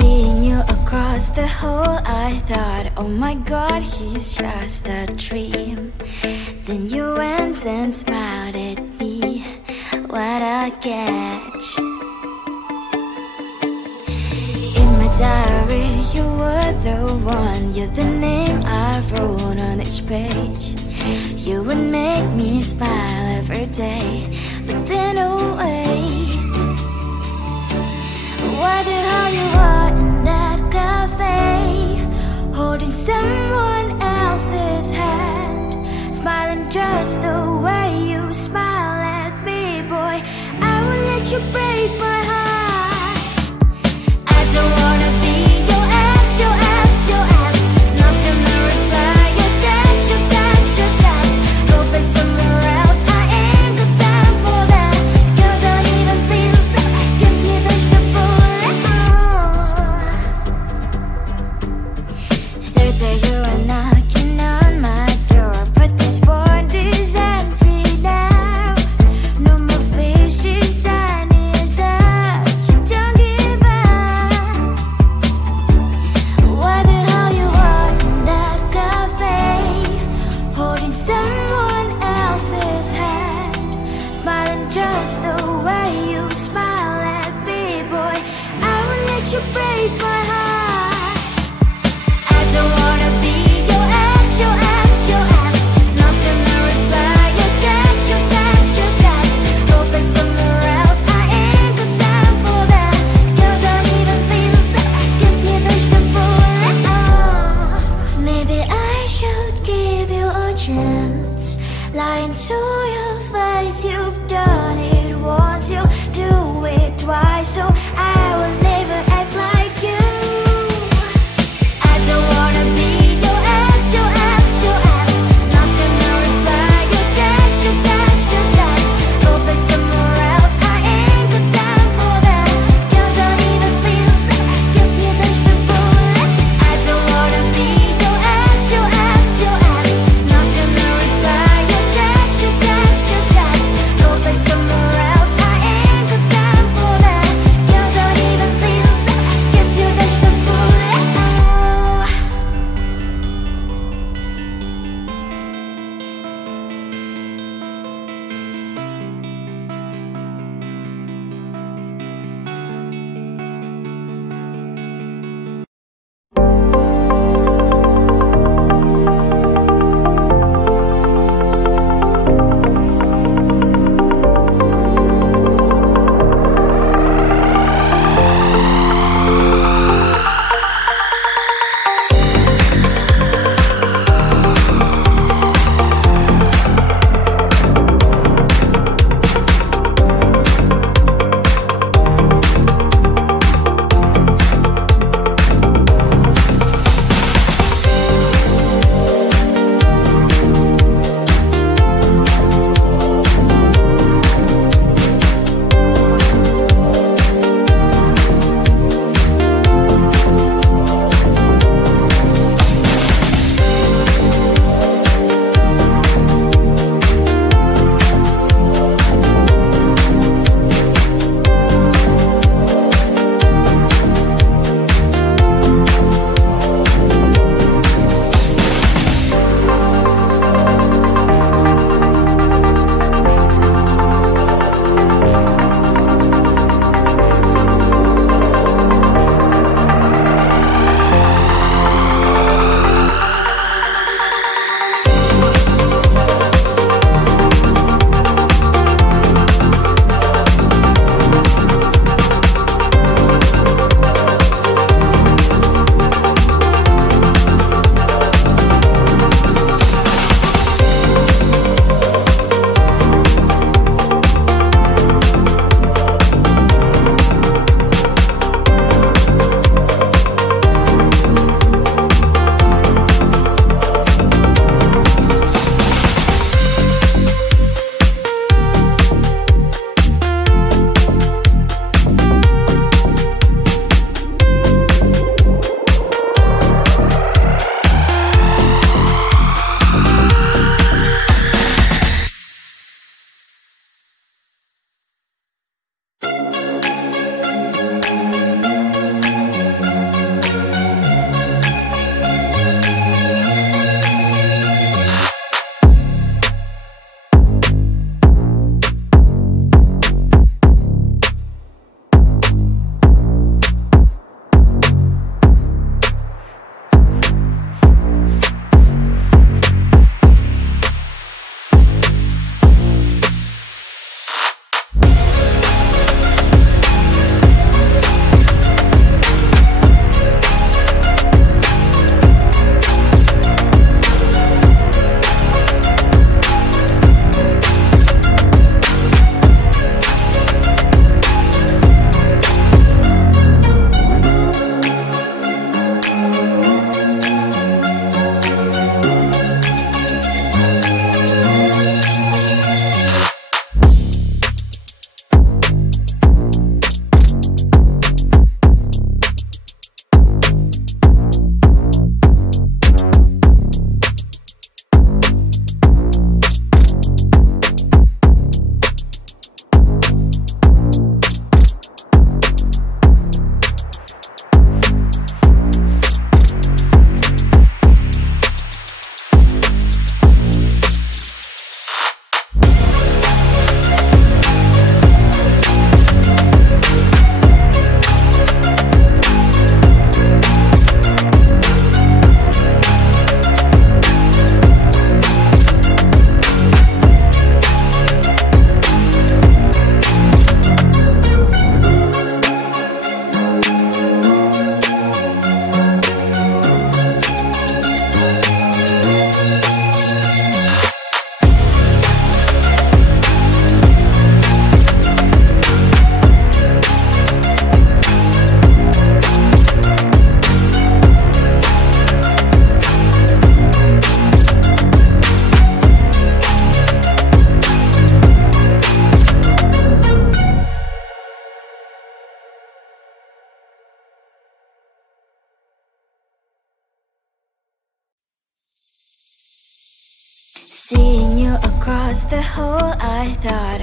Seeing you across the hall, I thought, oh my god, he's just a dream. Then you went and smiled at me. What a catch. In my diary, you were the one. You're the name I wrote on each page. You would make me smile every day. But then, oh wait, what the hell you are in that cafe, holding someone else's hand, smiling just the way you smile at me, boy. I will let you break my heart. I don't wanna be your ex, your ex, your ex. Not gonna reply your text, your text, your text. Go play somewhere else, I ain't got time for that. Girl, don't even feel so, kiss me vegetable. Third day you were knocking on my door, but this phone is empty now. No more fishy sign is up. You don't give up. What the hell you are in that cafe, holding someone else's hand, smiling just the way you smile at me, boy. I will let you break my heart. I don't wanna be your ex, your ex, your ex. Not gonna reply your text, your text, your text. Go play somewhere else, I ain't got time for that. Girl, don't even feel so, kiss me vegetable. Maybe I should give you a chance. Lying to your face, you've done it once, you do it twice, so I will never act like you.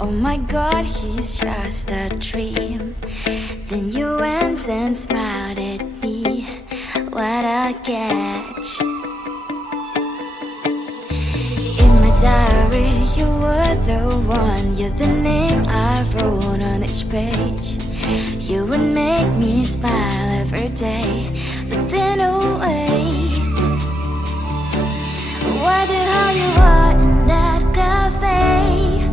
oh my God, he's just a dream. Then you went and smiled at me. What a catch. In my diary, you were the one. You're the name I wrote on each page. You would make me smile every day. But then, oh wait, what the hell you are in that cafe,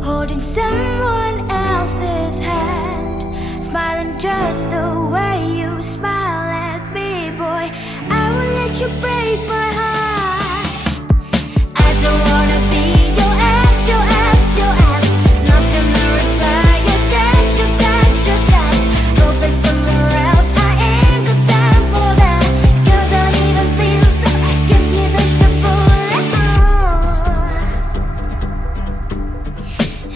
holding someone else's hand, smiling just the way you smile at me, boy. I will let you break my heart. I don't wanna be your ex, your ex, your ex. Not gonna reply your text, your text, your text. Go play somewhere else, I ain't got time for that. Girl, don't even feel so, gives me vegetable.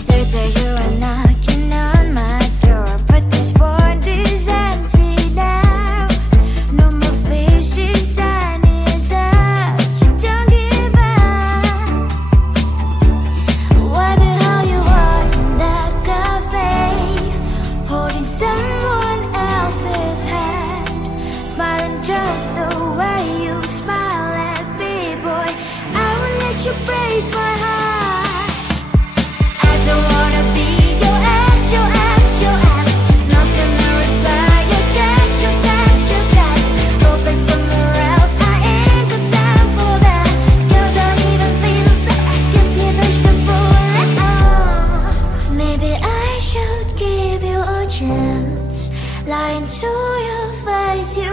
Third day you are knocking on my door, but this world is empty now. No more fishes, sun is up. You don't give up. What the hell you are in that cafe, holding someone else's hand, smiling just the way you smile at me, boy. I will let you break my heart. I don't wanna be your ex, your ex, your ex. Not gonna reply your text, your text, your text. Go play somewhere else, I ain't got time for that. Girl, don't even feel so, gives me vegetable. Maybe I should give you a chance. Lying to your face, you